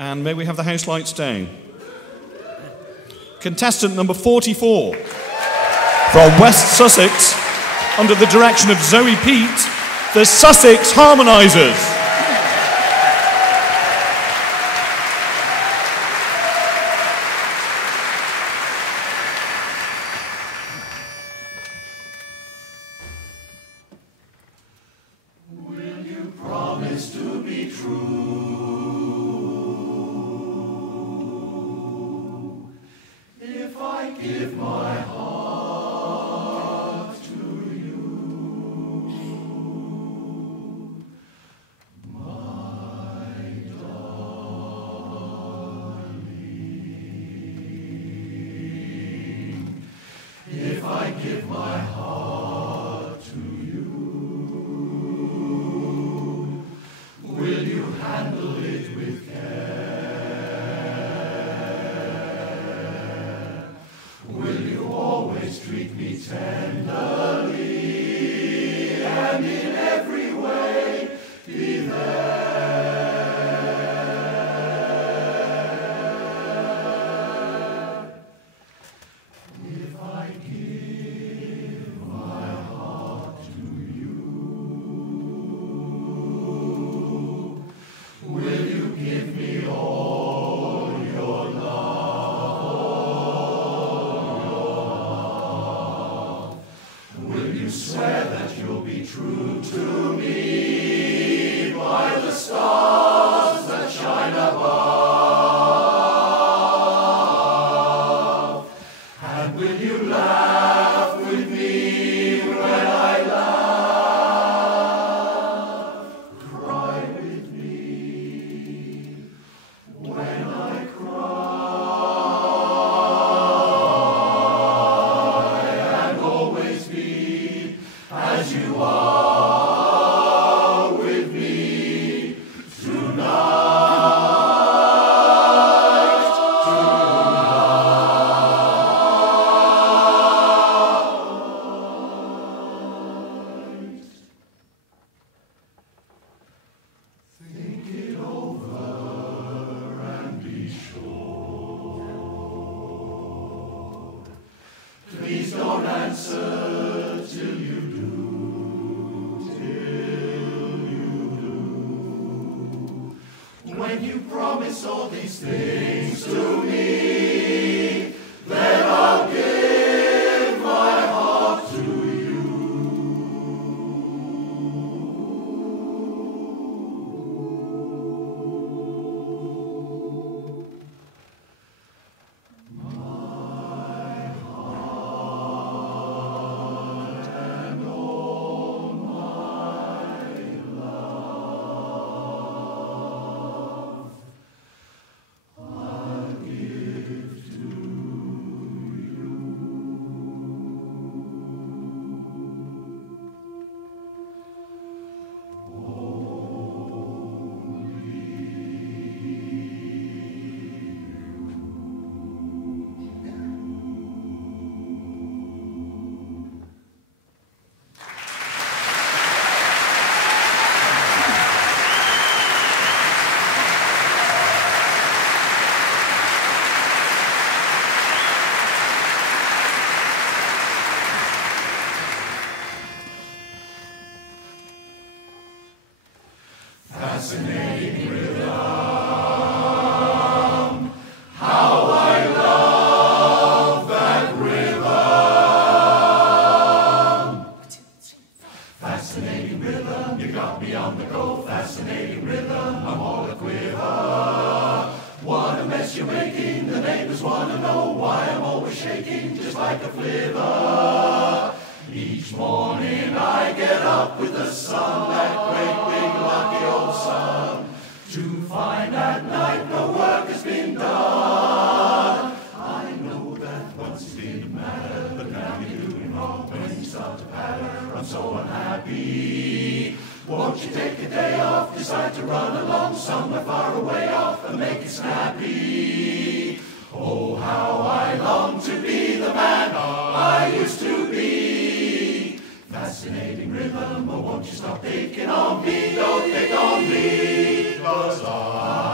And may we have the house lights down. Contestant number 44, from West Sussex, under the direction of Zoe Pete, the Sussex Harmonisers. Will you promise to be true? If I give my heart to you, my darling, if I give my heart to you, will you handle it with care? Will you always treat me tenderly and in every way be there? If I give my heart to you, will you give me all your love? Will you swear that you'll be true to me by the stars that shine above? And will you laugh with me when I laugh? Cry with me when I cry, and always be as you are with me tonight. Think it over and be sure. Please don't answer till you do. When you promise all these things to me, then I'll give my heart to you. My heart and all my love, I'll give to you. Fascinating rhythm, how I love that rhythm. Fascinating rhythm, you got me on the go. Fascinating rhythm, I'm all a quiver. What a mess you're making, the neighbors wanna know why I'm always shaking just like a flivver. Each morning I get up with the sun, that great big lucky old sun, to find at night no work has been done. I know that once it didn't matter, but now you're doing wrong when you start to patter. I'm so unhappy. Won't you take a day off, decide to run along somewhere far away off and make it snappy? Oh, how I long to be the man I used to be. Fascinating rhythm, oh won't you stop picking on me, don't pick on me, 'cause I